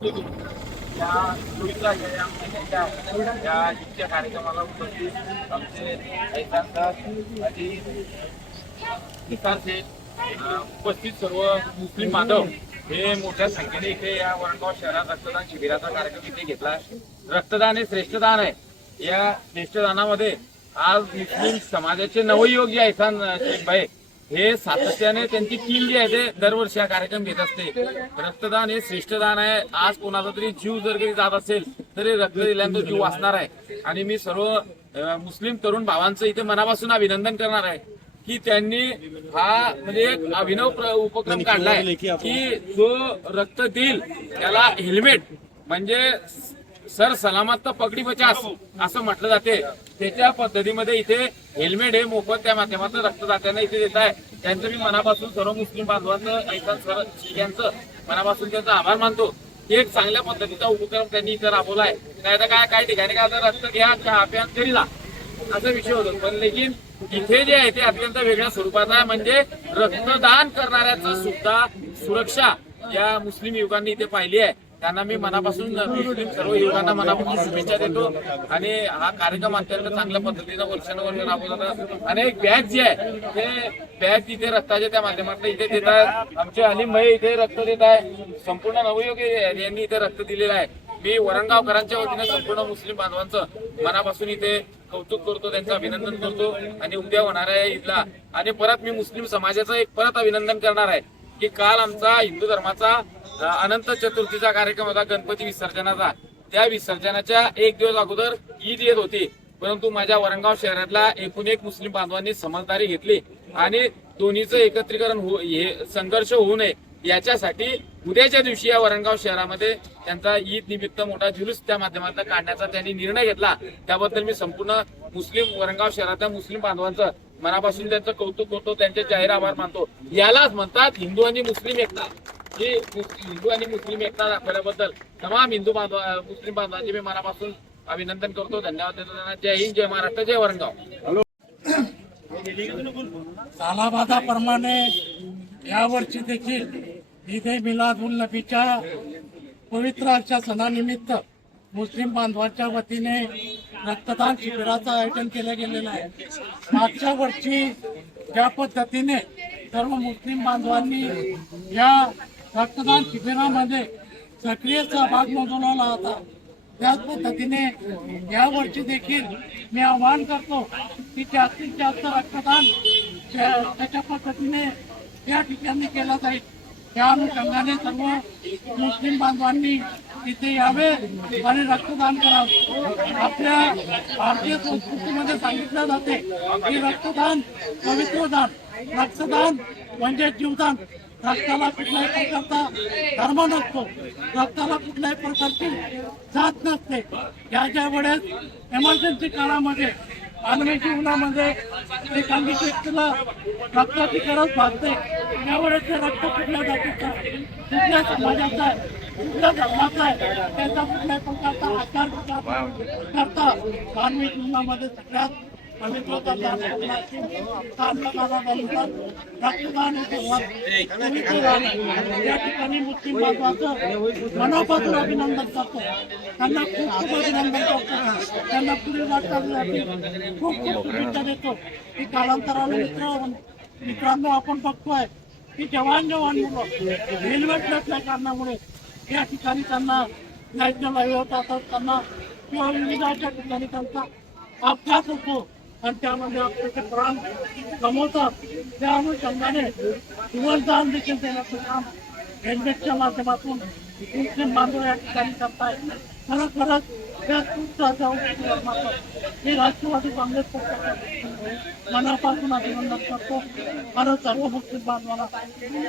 या या कार्यक्रमाला उपस्थित आमचे उपस्थित सर्व मुस्लिम बांधव हे मोठ्या संख्येने इथे या वरणगाव शहरात रक्तदान शिबिराचा कार्यक्रम इथे घेतला रक्तदान हे श्रेष्ठदान आहे. या श्रेष्ठदानामध्ये आज मुस्लिम समाजाचे नवयुवक जे आहेत हे सातत्याने त्यांची टीम जी आहे ते दरवर्षी हा कार्यक्रम घेत असते. रक्तदान हे श्रेष्ठदान आहे. आज कोणाचा तरी जीव जर काही जात असेल तरी रक्त दिल्यानंतर जीव वाचणार आहे. आणि मी सर्व मुस्लिम तरुण भावांचं इथे मनापासून अभिनंदन करणार आहे की त्यांनी हा म्हणजे एक अभिनव उपक्रम काढलाय की जो रक्त देईल त्याला हेल्मेट म्हणजे सर सलामत तर पगडी बचास असं म्हटलं जाते. त्याच्या पद्धतीमध्ये इथे हेल्मेट हे मोफत त्या माध्यमातून रक्तदात्यांना इथे देत आहे. त्यांचं मी मनापासून सर्व मुस्लिम बांधवांचं ऐकत सर यांचं मनापासून त्यांचा आभार मानतो. एक चांगल्या पद्धतीचा उपक्रम त्यांनी इथं राबवलाय नाही तर काय काय ठिकाणी काय आता रक्त घ्या चहा अभियान तरी जा. असा विषय होतो. पण लेकिन इथे जे आहे ते अत्यंत वेगळ्या स्वरूपात आहे. म्हणजे रक्तदान करणाऱ्याचं सुद्धा सुरक्षा या मुस्लिम युवकांनी इथे पाहिली आहे. त्यांना मी मनापासून मुस्लिम सर्व युवकांना मनापासून शुभेच्छा देतो. आणि हा कार्यक्रम अत्यंत चांगल्या पद्धतीनं वर्षानुवर्ष राबवत आणि एक बॅग जी आहे ते बॅग इथे रक्ताच्या त्या माध्यमातून इथे देत आहेत. आमचे अलिम भाई इथे रक्त देत आहे. संपूर्ण नवयुवक यांनी इथे रक्त दिलेलं आहे. मी वरणगावकरांच्या वतीने संपूर्ण मुस्लिम बांधवांचं मनापासून इथे कौतुक करतो त्यांचं अभिनंदन करतो. आणि उद्या होणार आहे ईदला. आणि परत मी मुस्लिम समाजाचं एक परत अभिनंदन करणार आहे की काल आमचा हिंदू धर्माचा अनंत चतुर्थीचा कार्यक्रम होता गणपती विसर्जनाचा. त्या विसर्जनाच्या एक दिवस अगोदर ईद येत होती. परंतु माझ्या वरणगाव शहरातला एकूण एक मुस्लिम बांधवांनी समजदारी घेतली आणि दोन्हीचं एकत्रीकरण हो संघर्ष होऊ नये याच्यासाठी उद्याच्या दिवशी या वरणगाव शहरामध्ये त्यांचा ईद निमित्त मोठा जुलूस त्या माध्यमातून काढण्याचा त्यांनी निर्णय घेतला. त्याबद्दल मी संपूर्ण मुस्लिम वरणगाव शहरातल्या मुस्लिम बांधवांचं मनापासून त्यांचं कौतुक करतो त्यांचे जाहीर आभार मानतो. यालाच म्हणतात हिंदू आणि मुस्लिम एकता. जे हिंदू आणि मुस्लिम एकता दाखवल्याबद्दल तमाम हिंदू बांधव मुस्लिम बांधवांचे मी मनापासून अभिनंदन करतो. धन्यवाद देतो त्यांना. जय हिंद जय महाराष्ट्र जय वरणगाव. सालाबादाप्रमाणे यावर्षी देखील ईदे मिलाद उल नबीच्या पवित्र अशा सणानिमित्त मुस्लिम बांधवांच्या वतीने रक्तदान शिबिराचं आयोजन केलं गेलेलं आहे. मागच्या वर्षी ज्या पद्धतीने सर्व मुस्लिम बांधवांनी या रक्तदान शिबिरामध्ये सक्रिय सहभाग नोंदवला होता. त्याच पद्धतीने या वर्षी देखील मी आवाहन करतो की जास्तीत जास्त रक्तदान त्याच्या पद्धतीने या ठिकाणी केलं जाईल. त्या अनुषंगाने सर्व मुस्लिम बांधवांनी इथे यावे आणि रक्तदान करावे. आपल्या भारतीय संस्कृतीमध्ये सांगितलं जाते की रक्तदान पवित्रदान रक्तदान म्हणजे जीवदान. रक्ताला कुठल्याही प्रकारचा धर्म नसतो. रक्ताला कुठल्याही प्रकारची जात नसते. या ज्या वेळेस एमर्जन्सी काळामध्ये मानवी जीवनामध्ये एखादी व्यक्तीला रक्ताची गरज भासते त्यावेळेस ते रक्त कुठल्या जातीचं कुठल्या समाजाचं आहे? कुठल्या धर्माचा आहे? त्याचा कुठल्याही प्रकारचा आचार करता मानवी जीवनामध्ये सगळ्यात पवित्र या ठिकाणी मुस्लिम बांधवाचं मनापासून अभिनंदन करतो. त्यांना खूप खूप अभिनंदन करतो त्यांना पुढील वाटचालीसाठी खूप खूप शुभेच्छा देतो की कालांतराने मित्र मित्रांनो आपण बघतोय की जवान जवान मुलं हेल्मेट नसल्या कारणामुळे या ठिकाणी त्यांना नॅशनल हायवे होतात त्यांना किंवा विविध ठिकाणी त्यांचा अपघात होतो आणि त्यामध्ये आपल्याचे प्राण कमवतात त्या अनुषंगाने जीवनदान देखील देण्याचं काम हेल्मेटच्या माध्यमातून मुस्लिम बांधव या ठिकाणी करतायत. मला खरंच त्या खूप धर्माचं हे राष्ट्रवादी काँग्रेस पक्षाच्या मनापासून अभिनंदन करतो. खरंच सर्व मुस्लिम बांधवाला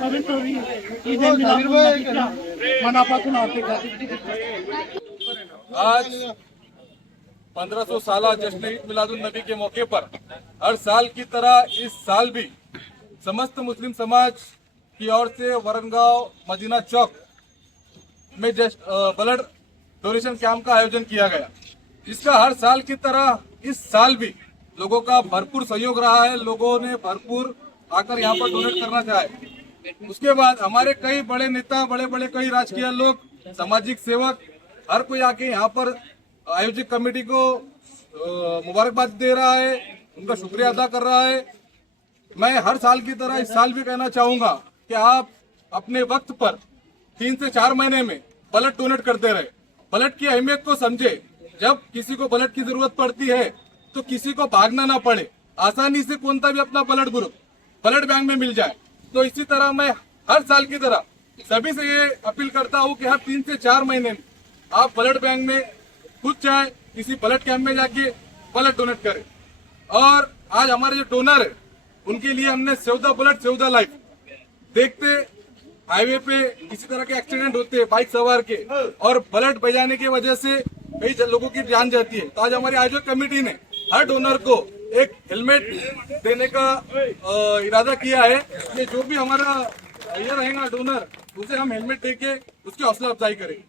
पवित्र ईद मनापासून हार्दिक आज 1500 साल जश्न मिलादुल नबी के मौके पर हर साल की तरह इस साल भी समस्त मुस्लिम समाज की ओर से वरनगांव मदीना चौक में जस्ट ब्लड डोनेशन कैंप का आयोजन किया गया। जिसका हर साल की तरह इस साल भी लोगों का भरपूर सहयोग रहा है। लोगों ने भरपूर आकर यहाँ पर डोनेट करना चाहे उसके बाद हमारे कई बड़े नेता बड़े बड़े कई राजकीय लोग, सामाजिक सेवक, हर कोई आके यहाँ पर आयोजित कमेटी को मुबारकबाद दे रहा है, उनका शुक्रिया अदा कर रहा है। मैं हर साल की तरह इस साल भी कहना चाहूँगा कि आप अपने वक्त पर तीन से चार महीने में ब्लड डोनेट करते रहे। ब्लड की अहमियत को समझे। जब किसी को ब्लड की ज़रूरत पड़ती है तो किसी को भागना ना पड़े। आसानी से कौन सा भी अपना ब्लड ग्रुप ब्लड बैंक में मिल जाए। तो इसी तरह मैं हर साल की तरह सभी से ये अपील करता हूँ कि हर तीन से चार महीने में आप ब्लड बैंक में खुद चाहे किसी ब्लड कैंप में जाके ब्लड डोनेट करे। और आज हमारे जो डोनर है, उनके लिए हमने save the blood save the life देखते हाईवे पे किसी तरह के एक्सीडेंट होते हैं बाइक सवार के, और ब्लड बजाने की वजह से कई लोगों की जान जाती है। तो आज हमारी आयोजक कमेटी ने हर डोनर को एक हेलमेट देने का इरादा किया है कि जो भी हमारा ये रहेगा डोनर उसे हम हेलमेट दे के उसकी हौसला अफजाई करेंगे।